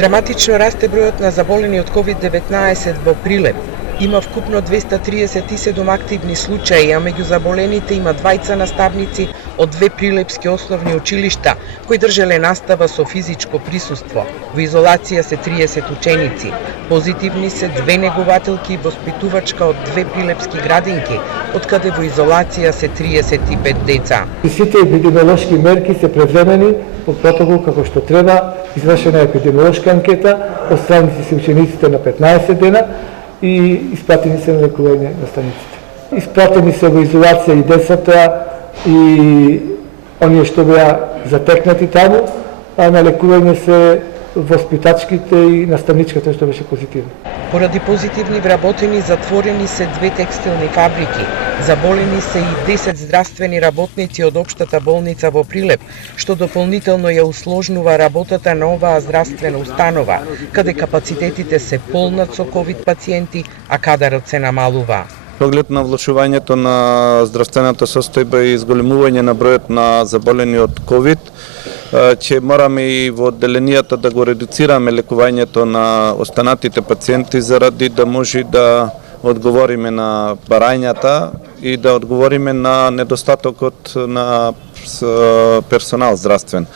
Драматично расте бројот на заболени од COVID-19 во Прилеп. Има вкупно 237 активни случаи, а меѓу заболените има двајца наставници од две прилепски основни училишта кои држеле настава со физичко присуство. Во изолација се 30 ученици. Позитивни се две негователки и воспитувачка од две прилепски градинки, откаде во изолација се 35 деца. Сите епидемиолошки мерки се превземени по протокол како што треба. Извршена е епидемиолошка анкета, отстранети се учениците на 15 дена и испратени се на лекување наставниците. Испратени се во изолација и децата и оние што беа затекнати таму, а на лекување се воспитачките и наставничката што беше позитивна. Поради позитивни вработени затворени се две текстилни фабрики. Заболени се и 10 здравствени работници од општата болница во Прилеп, што дополнително ја усложнува работата на оваа здравствена установа, каде капацитетите се полнат со ковид пациенти, а кадарот се намалува. Оглед на влошувањето на здравствената состојба и изголемување на бројот на заболени од ковид, че мораме и во одделенијата да го редуцираме лекувањето на останатите пациенти заради да може да одговориме на барањата и да одговориме на недостатокот на персонал здравствен.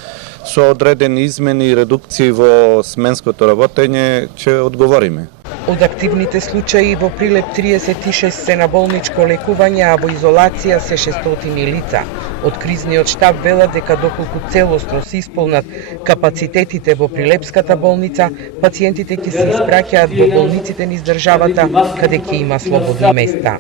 Со одредени измени и редукции во сменското работење ќе одговориме. Од активните случаи во Прилеп 36 се на болничко лекување, а во изолација се 600 лица. Од кризниот штаб велат дека доколку целосно се исполнат капацитетите во Прилепската болница, пациентите ќе се испраќаат во болниците низ државата, каде ќе има слободни места.